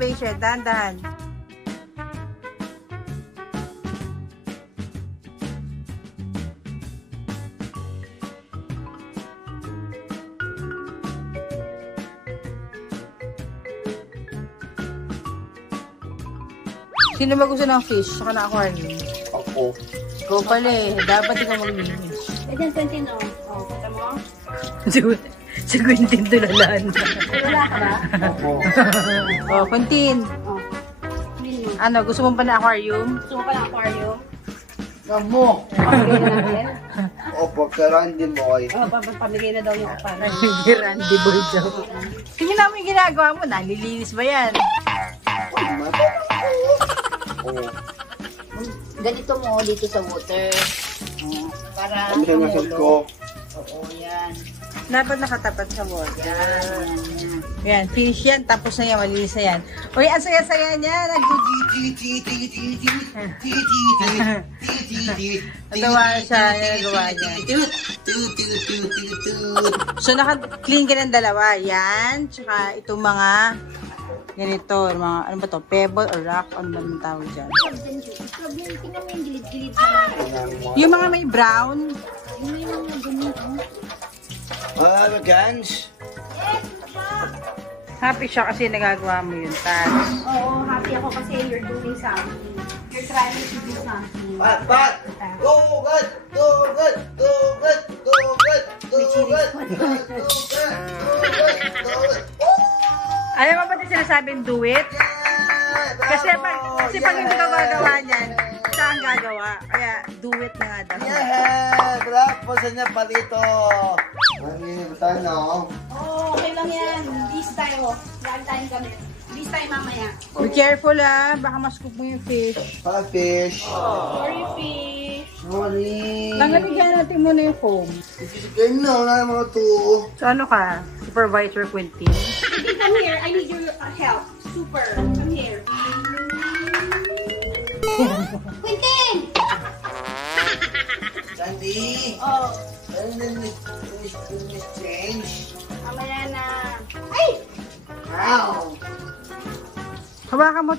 Patient, dahan-dahan. Sino ba gusto ng fish? Saka na aquarium? Ako. Ikaw pala eh. Dapat ikaw maglinis. Ganyan, Quentin, oh. Oh, kata mo? Si Quentin tulalaan. Wala ka ba? Ako. Oh, Quentin. Oh. Hindi mo. Ano, gusto mo pa ng aquarium? Gusto mo pa ng aquarium? Namo. Pamigay na natin? Opo, karan din mo ay. Oh, pamigay na daw yung aquarium. Hindi Randy Boy daw. Tingnan namin yung ginagawa mo. Nalilinis ba yan? Oo. Ganito mo dito sa water. Oh, para Kami sa nasad ko. Oo, yan. Dapat nakatapat sa water. Yan. Yan, finish yan. Tapos na yan, malinis na yan. Uy, ang saya-saya niya. Nagawa siya, nagawa niya. So, naka-clean ka ng dalawa. Yan. Tsaka itong mga ganito, mga, ano ba to? Pebble or rock? Ano ba ang tawag dyan? Tingnan mo yung gilid-gilid. Yung mga may brown. Yung may mga ganito. Gans. Happy siya kasi nagagawa mo yun. Tapos, Oo, happy ako kasi you're doing something. You're trying to do something. Pat! Go good! Go good! Go good! Go good! Go good! Go good! Go good! alam mo ba ito sinasabing do it? Kasi pag hindi ka gagawa niyan, siya ang gagawa. Kaya, do it na nga daw. Yeah! Bravo sa niya palito! Manginibatan na ako. Oo, okay lang yan. This time, oh. One time kami. This time mamaya. Be careful ah, baka mascoop mo yung fish. Fish. Sorry, fish. Sorry. Lalagyan natin muna yung foam. Ganyan na, wala naman ito. So ano ka? Supervisor Quentin? Quentin, come here. I need your help. Super. Come here. Quentin! Sandy! Oh, Ano na change? mamaya na. Ay! Ow! Hawakan mo